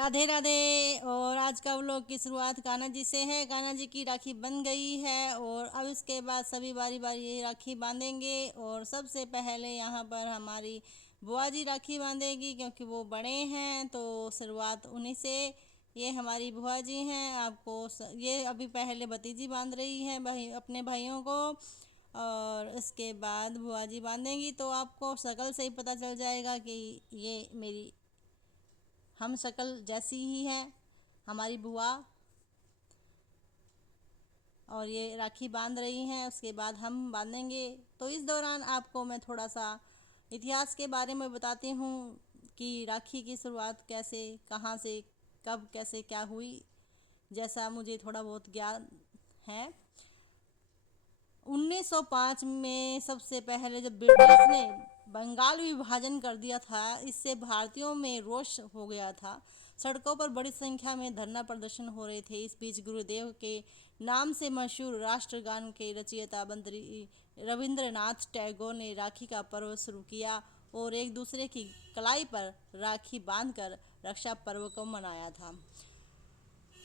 राधे राधे। और आज का व्लॉग की शुरुआत कान्हा जी से है। कान्हा जी की राखी बन गई है और अब इसके बाद सभी बारी बारी राखी बांधेंगे। और सबसे पहले यहाँ पर हमारी बुआ जी राखी बांधेगी क्योंकि वो बड़े हैं, तो शुरुआत उन्हीं से। ये हमारी बुआ जी हैं। ये अभी पहले भतीजी बांध रही हैं भाई अपने भाइयों को, और इसके बाद बुआ जी बांधेंगी। तो आपको शक्ल से ही पता चल जाएगा कि ये मेरी हम शक्ल जैसी ही है हमारी बुआ। और ये राखी बांध रही हैं, उसके बाद हम बांधेंगे। तो इस दौरान आपको मैं थोड़ा सा इतिहास के बारे में बताती हूँ कि राखी की शुरुआत कैसे, कहाँ से, कब, कैसे, क्या हुई, जैसा मुझे थोड़ा बहुत ज्ञान है। 1905 में सबसे पहले जब ब्रिटिश ने बंगाल विभाजन कर दिया था, इससे भारतीयों में रोष हो गया था। सड़कों पर बड़ी संख्या में धरना प्रदर्शन हो रहे थे। इस बीच गुरुदेव के नाम से मशहूर राष्ट्रगान के रचयिता रविंद्रनाथ टैगोर ने राखी का पर्व शुरू किया और एक दूसरे की कलाई पर राखी बांधकर रक्षा पर्व को मनाया था।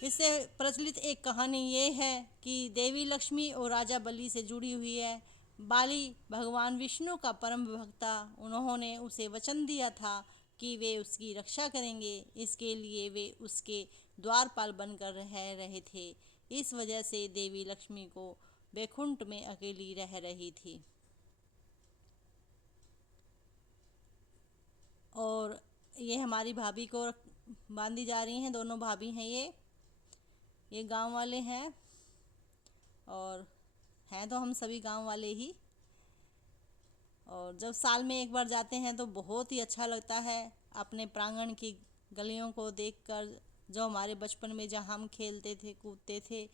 इससे प्रचलित एक कहानी ये है कि देवी लक्ष्मी और राजा बलि से जुड़ी हुई है। बाली भगवान विष्णु का परम भक्त था। उन्होंने उसे वचन दिया था कि वे उसकी रक्षा करेंगे। इसके लिए वे उसके द्वारपाल बनकर रह रहे थे। इस वजह से देवी लक्ष्मी को बैकुंठ में अकेली रह रही थी। और ये हमारी भाभी को बांधी जा रही हैं। दोनों भाभी हैं ये गांव वाले हैं और हैं तो हम सभी गांव वाले ही। और जब साल में एक बार जाते हैं तो बहुत ही अच्छा लगता है अपने प्रांगण की गलियों को देखकर, जो हमारे बचपन में जहाँ हम खेलते थे, कूदते थे।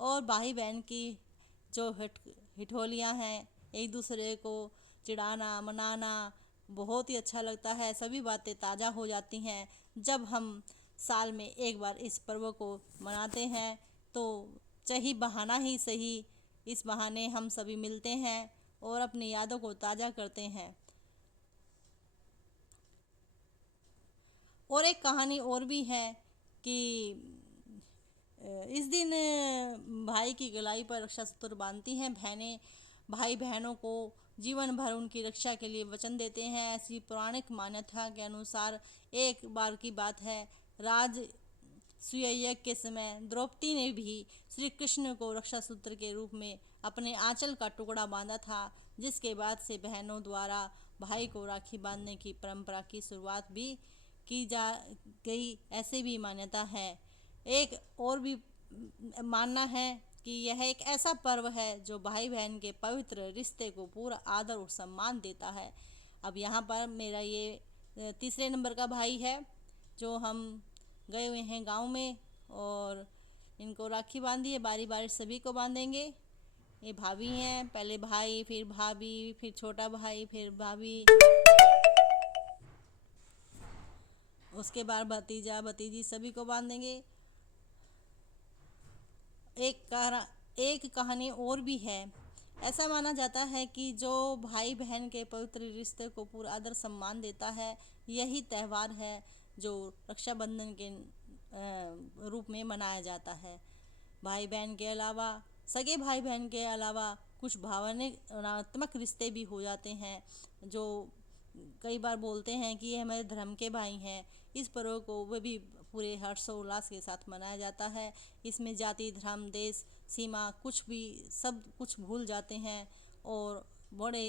और भाई बहन की जो हिठोलियाँ हैं, एक दूसरे को चिढ़ाना मनाना बहुत ही अच्छा लगता है। सभी बातें ताज़ा हो जाती हैं जब हम साल में एक बार इस पर्व को मनाते हैं। तो चाहे बहाना ही सही, इस बहाने हम सभी मिलते हैं और अपनी यादों को ताज़ा करते हैं। और एक कहानी और भी है कि इस दिन भाई की गलाई पर रक्षा सूत्र बांधती हैं बहनें। भाई बहनों को जीवन भर उनकी रक्षा के लिए वचन देते हैं। ऐसी पौराणिक मान्यता के अनुसार एक बार की बात है, राज सुयज्ञ के समय द्रौपदी ने भी श्री कृष्ण को रक्षा सूत्र के रूप में अपने आंचल का टुकड़ा बांधा था, जिसके बाद से बहनों द्वारा भाई को राखी बांधने की परंपरा की शुरुआत भी की जा गई, ऐसे भी मान्यता है। एक और भी मानना है कि यह एक ऐसा पर्व है जो भाई बहन के पवित्र रिश्ते को पूरा आदर और सम्मान देता है। अब यहाँ पर मेरा ये तीसरे नंबर का भाई है जो हम गए हुए हैं गांव में, और इनको राखी बांधी है। बारी बारी सभी को बांधेंगे। ये भाभी हैं, पहले भाई, फिर भाभी, फिर छोटा भाई, फिर भाभी, उसके बाद भतीजा भतीजी, सभी को बांधेंगे। एक कहानी और भी है। ऐसा माना जाता है कि जो भाई बहन के पवित्र रिश्ते को पूरा आदर सम्मान देता है, यही त्यौहार है जो रक्षाबंधन के रूप में मनाया जाता है। भाई बहन के अलावा, सगे भाई बहन के अलावा कुछ भावनात्मक रिश्ते भी हो जाते हैं, जो कई बार बोलते हैं कि ये हमारे धर्म के भाई हैं। इस पर्व को वह भी पूरे हर्षोल्लास के साथ मनाया जाता है। इसमें जाति, धर्म, देश, सीमा कुछ भी, सब कुछ भूल जाते हैं। और बड़े,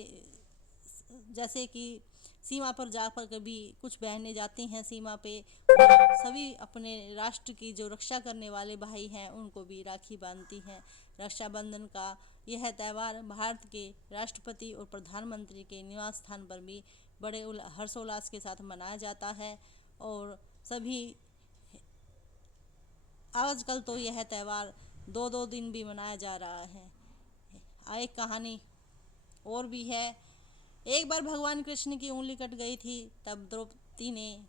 जैसे कि सीमा पर जाकर कभी कुछ बहनें जाती हैं सीमा पे, और सभी अपने राष्ट्र की जो रक्षा करने वाले भाई हैं उनको भी राखी बांधती हैं। रक्षाबंधन का यह त्यौहार भारत के राष्ट्रपति और प्रधानमंत्री के निवास स्थान पर भी बड़े हर्षोल्लास के साथ मनाया जाता है। और सभी, आजकल तो यह त्यौहार दो दो दिन भी मनाया जा रहा है। एक कहानी और भी है। एक बार भगवान कृष्ण की उंगली कट गई थी, तब द्रौपदी ने,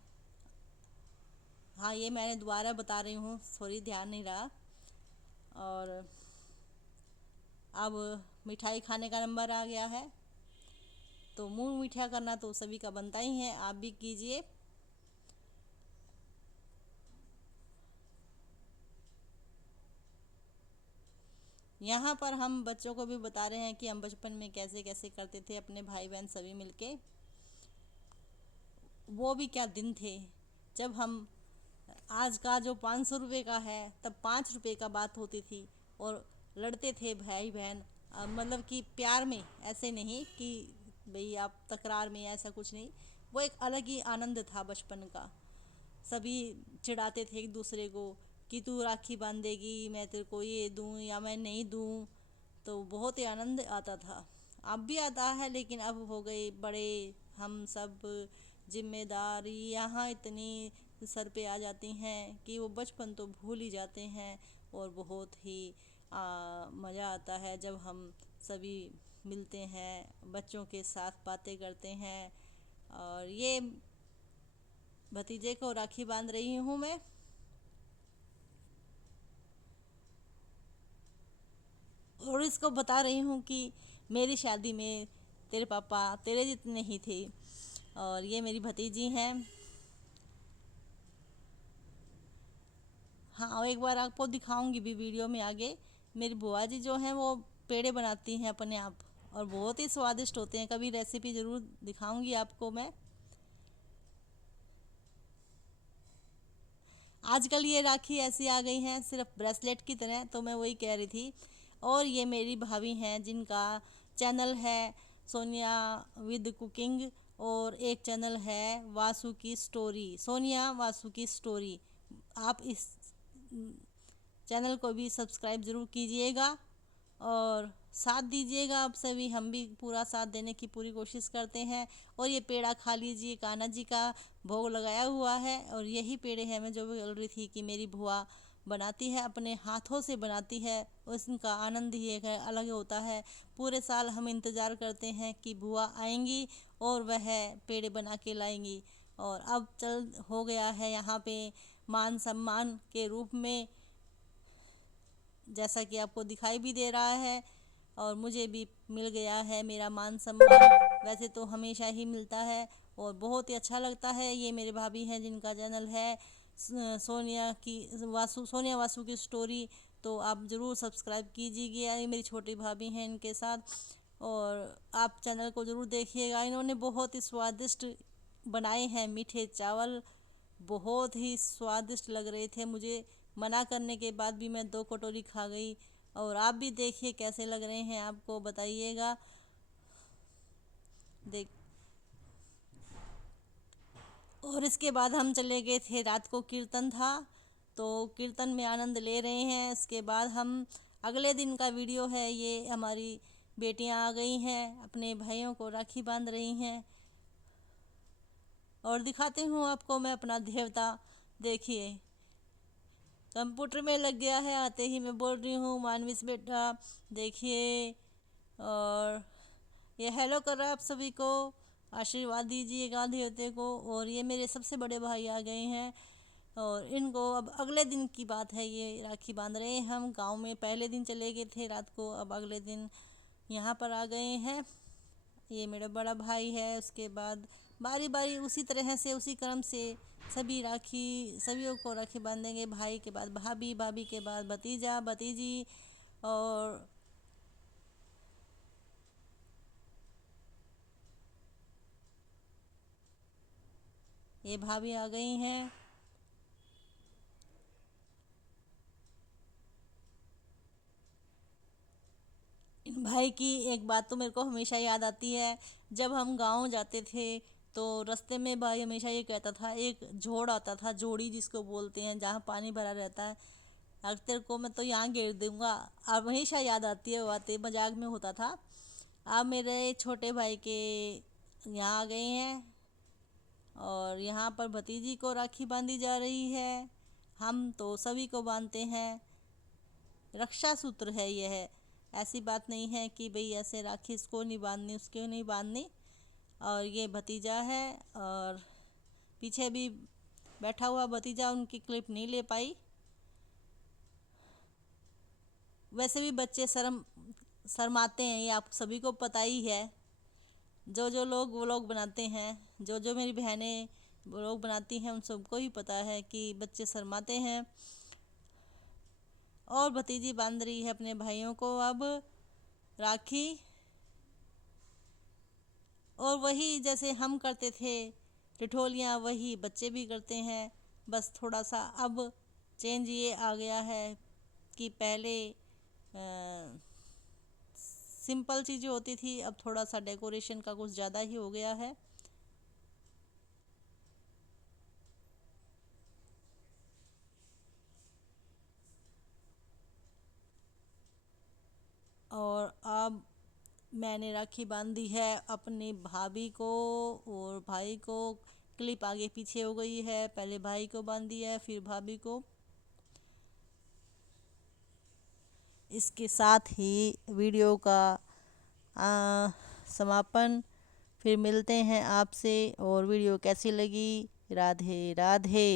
हाँ ये मैंने दोबारा बता रही हूँ, सॉरी ध्यान नहीं रहा। और अब मिठाई खाने का नंबर आ गया है, तो मुंह मीठा करना तो सभी का बनता ही है, आप भी कीजिए। यहाँ पर हम बच्चों को भी बता रहे हैं कि हम बचपन में कैसे कैसे करते थे अपने भाई बहन सभी मिलके। वो भी क्या दिन थे जब हम, आज का जो 500 रुपये का है तब 5 रुपये का बात होती थी, और लड़ते थे भाई बहन। मतलब कि प्यार में, ऐसे नहीं कि भाई आप तकरार में, ऐसा कुछ नहीं। वो एक अलग ही आनंद था बचपन का। सभी चिढ़ाते थे एक दूसरे को कि तू राखी बांधेगी, मैं तेरे को ये दूँ या मैं नहीं दूँ। तो बहुत ही आनंद आता था। अब भी आता है, लेकिन अब हो गए बड़े हम सब, जिम्मेदारी यहाँ इतनी सर पे आ जाती हैं कि वो बचपन तो भूल ही जाते हैं। और बहुत ही मज़ा आता है जब हम सभी मिलते हैं, बच्चों के साथ बातें करते हैं। और ये भतीजे को राखी बांध रही हूँ मैं, और इसको बता रही हूँ कि मेरी शादी में तेरे पापा तेरे जितने ही थे। और ये मेरी भतीजी हैं। हाँ, और एक बार आपको दिखाऊंगी भी वीडियो में आगे। मेरी बुआ जी जो हैं वो पेड़े बनाती हैं अपने आप, और बहुत ही स्वादिष्ट होते हैं। कभी रेसिपी ज़रूर दिखाऊंगी आपको मैं। आजकल ये राखी ऐसी आ गई हैं सिर्फ ब्रेसलेट की तरह, तो मैं वही कह रही थी। और ये मेरी भाभी हैं जिनका चैनल है सोनिया विद कुकिंग, और एक चैनल है वासु की स्टोरी, सोनिया वासु की स्टोरी। आप इस चैनल को भी सब्सक्राइब ज़रूर कीजिएगा और साथ दीजिएगा आप सभी। हम भी पूरा साथ देने की पूरी कोशिश करते हैं। और ये पेड़ा खा लीजिए, कान्हा जी का भोग लगाया हुआ है। और यही पेड़े हैं, मैं जो भी बोल रही थी कि मेरी बुआ बनाती है, अपने हाथों से बनाती है, उसका आनंद ही एक अलग होता है। पूरे साल हम इंतज़ार करते हैं कि बुआ आएंगी और वह पेड़े बना के लाएंगी। और अब चल हो गया है यहाँ पे मान सम्मान के रूप में, जैसा कि आपको दिखाई भी दे रहा है। और मुझे भी मिल गया है मेरा मान सम्मान, वैसे तो हमेशा ही मिलता है। और बहुत ही अच्छा लगता है। ये मेरे भाभी हैं जिनका चैनल है सोनिया वासु की स्टोरी। तो आप ज़रूर सब्सक्राइब कीजिएगा। ये मेरी छोटी भाभी हैं, इनके साथ। और आप चैनल को ज़रूर देखिएगा। इन्होंने बहुत ही स्वादिष्ट बनाए हैं मीठे चावल, बहुत ही स्वादिष्ट लग रहे थे मुझे। मना करने के बाद भी मैं 2 कटोरी खा गई। और आप भी देखिए कैसे लग रहे हैं, आपको बताइएगा। देख, और इसके बाद हम चले गए थे, रात को कीर्तन था, तो कीर्तन में आनंद ले रहे हैं। इसके बाद हम, अगले दिन का वीडियो है ये, हमारी बेटियां आ गई हैं, अपने भाइयों को राखी बांध रही हैं। और दिखाती हूँ आपको मैं अपना देवता। देखिए, कंप्यूटर में लग गया है, आते ही मैं बोल रही हूँ मानवीस बेटा देखिए। और ये हेलो कर रहा है आप सभी को, आशीर्वाद दीजिएगा देवते को। और ये मेरे सबसे बड़े भाई आ गए हैं, और इनको अब अगले दिन की बात है, ये राखी बांध रहे हैं। हम गांव में पहले दिन चले गए थे रात को, अब अगले दिन यहाँ पर आ गए हैं। ये मेरा बड़ा भाई है। उसके बाद बारी बारी उसी तरह से, उसी क्रम से सभी राखी, सभी को राखी बांधेंगे। भाई के बाद भाभी, भाभी के बाद भतीजा भतीजी। और ये भाभी आ गई हैं। इन भाई की एक बात तो मेरे को हमेशा याद आती है। जब हम गांव जाते थे तो रास्ते में भाई हमेशा ये कहता था, एक जोड़ आता था, जोड़ी जिसको बोलते हैं, जहाँ पानी भरा रहता है, अगर तेरे को मैं तो यहाँ गिर दूंगा। अब हमेशा याद आती है, वो बातें मजाक में होता था। अब मेरे छोटे भाई के यहाँ आ गए हैं, और यहाँ पर भतीजी को राखी बांधी जा रही है। हम तो सभी को बांधते हैं, रक्षा सूत्र है यह। ऐसी बात नहीं है कि भाई ऐसे राखी इसको नहीं बांधनी, उसको नहीं बांधनी। और ये भतीजा है, और पीछे भी बैठा हुआ भतीजा, उनकी क्लिप नहीं ले पाई। वैसे भी बच्चे शर्माते हैं, ये आप सभी को पता ही है। जो जो लोग वो लोग बनाते हैं, जो जो मेरी बहनें वो लोग बनाती हैं, उन सबको ही पता है कि बच्चे शर्माते हैं। और भतीजी बांध रही है अपने भाइयों को अब राखी। और वही जैसे हम करते थे ठिठोलियाँ, वही बच्चे भी करते हैं। बस थोड़ा सा अब चेंज ये आ गया है कि पहले सिंपल चीज़ें होती थी, अब थोड़ा सा डेकोरेशन का कुछ ज़्यादा ही हो गया है। और अब मैंने राखी बांधी है अपनी भाभी को और भाई को। क्लिप आगे पीछे हो गई है, पहले भाई को बांधी है फिर भाभी को। इसके साथ ही वीडियो का समापन। फिर मिलते हैं आपसे। और वीडियो कैसी लगी? राधे राधे।